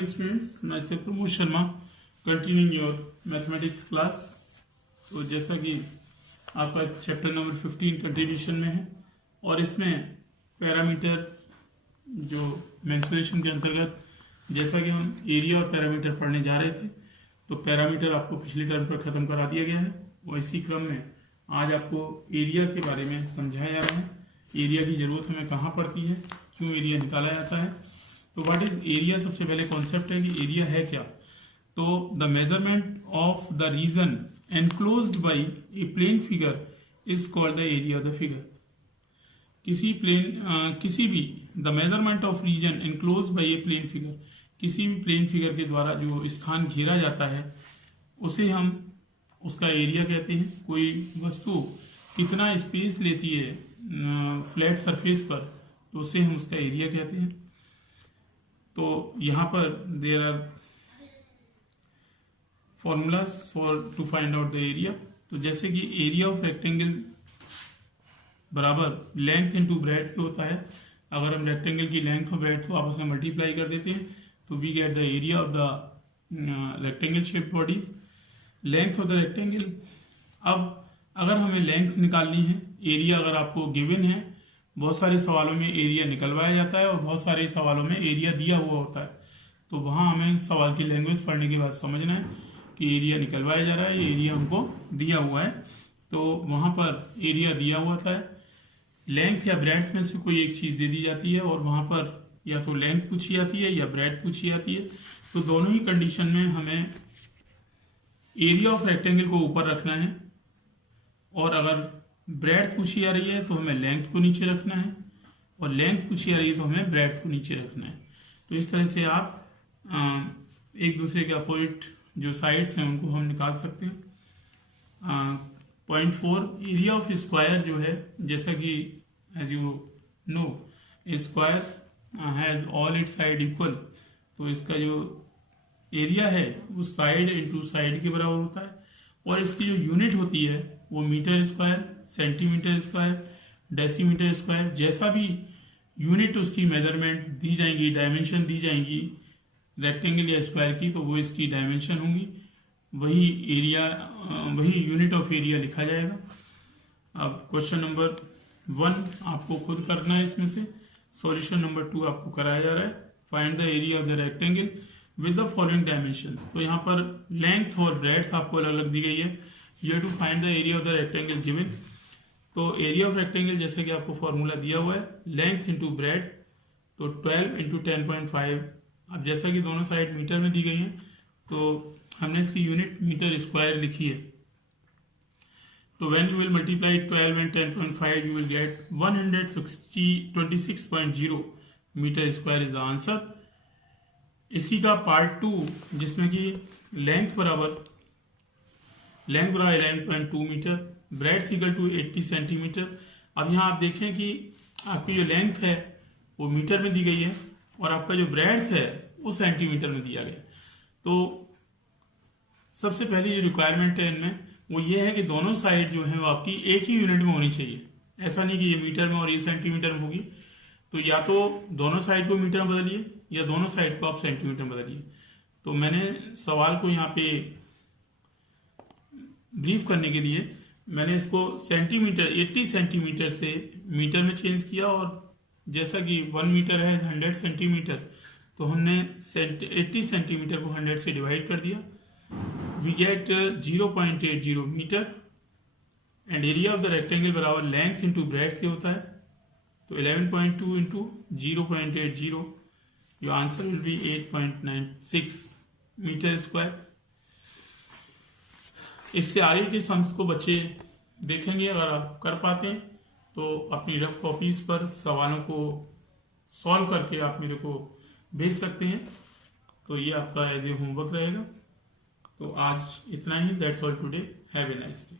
Morning students, मैं से Pramod Sharma continuing your mathematics class. तो जैसा कि आपका चैप्टर नंबर 15 कंटिन्यूशन में है और इसमें पैरामीटर जो मेंसुरेशन के अंतर्गत जैसा कि हम एरिया और पैरामीटर पढ़ने जा रहे थे, तो पैरामीटर आपको पिछले टर्म पर खत्म करा दिया गया है और इसी क्रम में आज आपको एरिया के बारे में समझाया जा रहा है। एरिया की जरूरत हमें कहाँ पड़ती है, क्यों एरिया निकाला जाता है। तो व्हाट इज एरिया, सबसे पहले कॉन्सेप्ट है कि एरिया है क्या। तो the measurement of the region enclosed by a plane figure is called the area of the figure. किसी भी the measurement of region enclosed by a plane figure, किसी भी प्लेन फिगर के द्वारा जो स्थान घेरा जाता है उसे हम उसका एरिया कहते हैं। कोई वस्तु कितना स्पेस लेती है फ्लैट सरफेस पर, तो उसे हम उसका एरिया कहते हैं। तो यहाँ पर there are formulas for to find out the area. तो जैसे कि एरिया ऑफ रेक्टेंगल बराबर लेंथ इनटू ब्रेड्थ होता है। अगर हम रेक्टेंगल की लेंथ और ब्रेड्थ को आपस में मल्टीप्लाई कर देते हैं तो we get the area of the rectangle shape bodies. Length of the rectangle, अब अगर हमें लेंथ निकालनी है, एरिया अगर आपको गिवन है, बहुत सारे सवालों में एरिया निकलवाया जाता है और बहुत सारे सवालों में एरिया दिया हुआ होता है। तो वहां हमें सवाल की लैंग्वेज पढ़ने के बाद समझना है कि एरिया निकलवाया जा रहा है, एरिया हमको दिया हुआ है। तो वहां पर एरिया दिया हुआ था, लेंथ या ब्रेड्थ में से कोई एक चीज दे दी जाती है और वहां पर या तो लेंथ पूछी जाती है या ब्रेड्थ पूछी जाती है। तो दोनों ही कंडीशन में हमें एरिया ऑफ रेक्टेंगल को ऊपर रखना है और अगर ब्रेड्थ पूछी जा रही है तो हमें लेंथ को नीचे रखना है और लेंथ पूछी जा रही है तो हमें ब्रेड्थ को नीचे रखना है। तो इस तरह से आप एक दूसरे के अपोजिट जो साइड्स हैं उनको हम निकाल सकते हैं। पॉइंट 4, एरिया ऑफ स्क्वायर जो है, जैसा कि as you know square has all its side equal. तो इसका जो एरिया है वो साइड इंटू साइड के बराबर होता है और इसकी जो यूनिट होती है वो metre square, centimetre square, decimetre square, जैसा भी यूनिट उसकी मेजरमेंट दी जाएंगी, डायमेंशन दी जाएंगी रेक्टेंगल या स्क्वायर की, तो वो इसकी डायमेंशन होंगी, वही एरिया, वही यूनिट ऑफ एरिया लिखा जाएगा। अब क्वेश्चन नंबर 1 आपको खुद करना है, इसमें से सॉल्यूशन नंबर 2 आपको कराया जा रहा है। Find the area of the rectangle with the following dimension. तो यहाँ पर लेंथ और ब्रेड्थ आपको अलग अलग दी गई है। You have to find the area of the rectangle given. तो एरिया ऑफ रेक्टेंगल जैसे कि आपको फॉर्मूला दिया हुआ है, लेंथ इंटू ब्रेड, तो 12 इंटू 10.5। अब जैसा कि दोनों साइड मीटर में दी गई हैं तो हमने इसकी यूनिट मीटर स्क्वायर लिखी है। तो when you will multiply 12 and 10.5 you will get 126.0 metre square is the answer. इसी का पार्ट 2 जिसमें कि लेंथ बराबर 11.2 metre, breadth equal to 80 centimetre. अब यहाँ आप देखें कि आपकी जो लेंथ है वो मीटर में दी गई है और आपका जो ब्रेड्थ है वो सेंटीमीटर में दिया गया। तो सबसे पहली जो रिक्वायरमेंट है इनमें वो ये है कि दोनों साइड जो है वो आपकी एक ही यूनिट में होनी चाहिए। ऐसा नहीं कि ये मीटर में और ये सेंटीमीटर में होगी। तो या तो दोनों साइड को मीटर में बदलिए या दोनों साइड को आप सेंटीमीटर में बदलिए। तो मैंने सवाल को यहाँ पे ब्रीफ करने के लिए मैंने इसको सेंटीमीटर 80 सेंटीमीटर से मीटर में चेंज किया और जैसा कि 1 मीटर है 100 सेंटीमीटर, तो हमने 80 सेंटीमीटर को 100 से डिवाइड कर दिया। We get 0.80 metre and area of the rectangle बराबर लेंथ इंटू ब्रेड्थ होता है। तो 11.2 into 0.80, your answer will be 8.96 metre square. इससे आगे के सम्स को बच्चे देखेंगे, अगर आप कर पाते हैं तो अपनी रफ कॉपीज पर सवालों को सॉल्व करके आप मेरे को भेज सकते हैं। तो ये आपका एज ए होमवर्क रहेगा। तो आज इतना ही, that's all today, have a nice day.